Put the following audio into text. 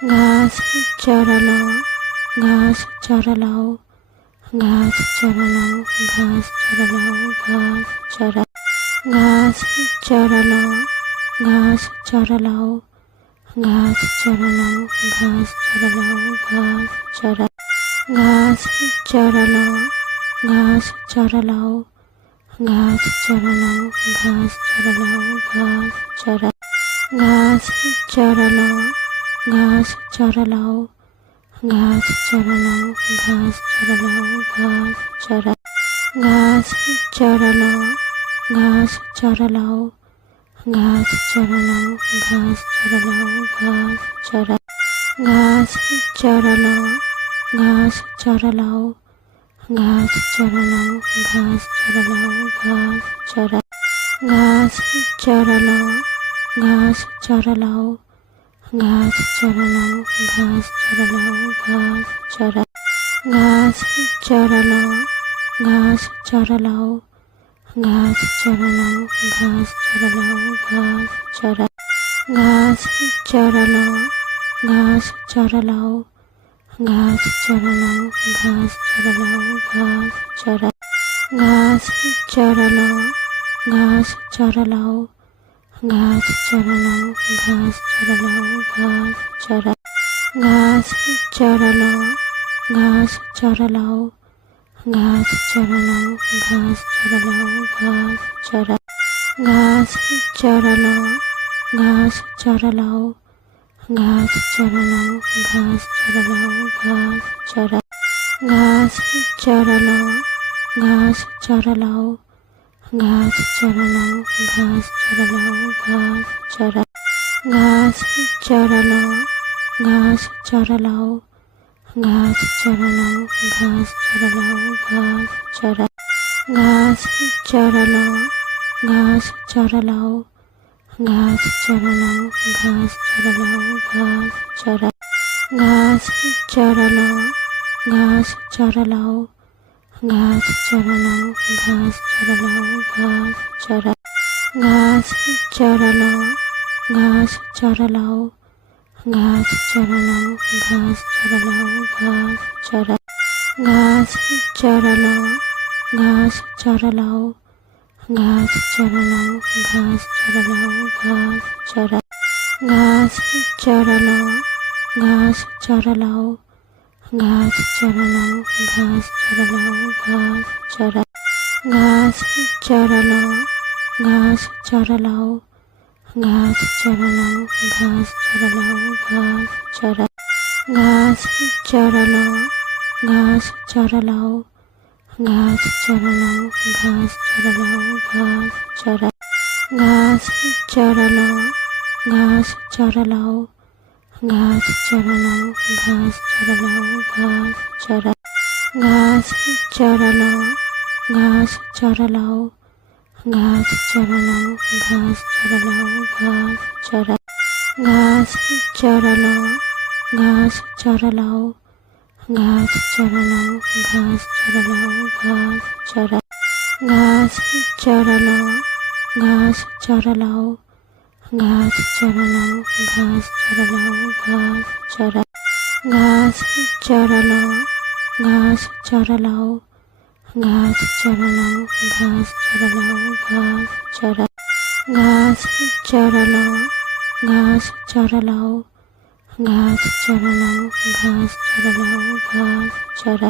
ঘাস চড়ালো, ঘাস চড়ালো, ঘাস চড়ালো, ঘাস চড়ালো, ঘাস চড়া, ঘাস চড়ালো, ঘাস চড়ালো, ঘাস চড়ালো, ঘাস চড়ালো, ঘাস চড়া, ঘাস চড়ালো, ঘাস চড়ালো, ঘাস চড়ালো, ঘাস চড়ালো, ঘাস চড়া, ঘাস চড়ালো, ঘাস চড়ালো, ঘাস চড়ালো, ঘাস চড়ালো, ঘাস চড়া, ঘাস চড়ালো, ঘাস চড়ালো, ঘাস চড়ালো, ঘাস চড়ালো, ঘাস চড়া, ঘাস চড়ালো, ঘাস চড়ালো, ঘাস চড়ালো, ঘাস চড়ালো, ঘাস চড়া, ঘাস চড়ালো, ঘাস চড়ালো, ঘাস চড়ালো, ঘাস চড়ালো, ঘাস চড়া, ঘাস চড়ালো, ঘাস চড়ালো, ঘাস চড়ালো, ঘাস চড়ালো, ঘাস চড়া, ঘাস চড়ালো, ঘাস চড়ালো, ঘাস চড়ালো, ঘাস চড়ালো, ঘাস চড়া, ঘাস চড়ালো, ঘাস চড়ালো, ঘাস চড়ালো, ঘাস চড়ালো, ঘাস চড়া, ঘাস চড়ালো, ঘাস চড়ালো, ঘাস চড়ালো, ঘাস চড়ালো, ঘাস চড়া, ঘাস চড়ালো, ঘাস চড়ালো, ঘাস চড়ালো, ঘাস চড়ালো, ঘাস চড়া, ঘাস চড়ালো, ঘাস চড়ালো, ঘাস চড়ালো, ঘাস চড়ালো, ঘাস চড়া, ঘাস চড়ালো, ঘাস চড়ালো, ঘাস চড়ালো, ঘাস চড়ালো, ঘাস চড়া, ঘাস চড়ালো, ঘাস চড়ালো, ঘাস চড়ালো, ঘাস চড়ালো, ঘাস চড়া, ঘাস চড়ালো, ঘাস চড়ালো, ঘাস চড়ালো, ঘাস চড়ালো, ঘাস চড়া, ঘাস চড়ালো, ঘাস চড়ালো, ঘাস চড়ালো, ঘাস চড়ালো, ঘাস চড়া, ঘাস চড়ালো, ঘাস চড়ালো, ঘাস চড়ালো, ঘাস চড়ালো, ঘাস চড়া, ঘাস চড়ালো, ঘাস চড়ালো, ঘাস চড়ালো, ঘাস চড়ালো, ঘাস চড়া, ঘাস চড়ালো, ঘাস চড়ালো, ঘাস চড়ালো, ঘাস চড়ালো, ঘাস চড়া, ঘাস চড়ালো, ঘাস চড়ালো, ঘাস চড়ালো, ঘাস চড়ালো, ঘাস চড়া, ঘাস চড়ালো, ঘাস চড়ালো, ঘাস চড়ালো, ঘাস চড়ালো, ঘাস চড়া, ঘাস চড়ালো, ঘাস চড়ালো, ঘাস চড়ালো, ঘাস চড়ালো, ঘাস চড়া, ঘাস চড়ালো, ঘাস চড়ালো, ঘাস চড়ালো, ঘাস চড়ালো, ঘাস চড়া, ঘাস চড়ালো, ঘাস চড়ালো, ঘাস চড়ালো, ঘাস চড়ালো, ঘাস চড়া, ঘাস চড়ালো, ঘাস চড়ালো, ঘাস চড়ালো, ঘাস চড়ালো, ঘাস চড়া, ঘাস চড়ালো, ঘাস চড়ালো, ঘাস চড়ালো, ঘাস চড়ালো, ঘাস চড়া।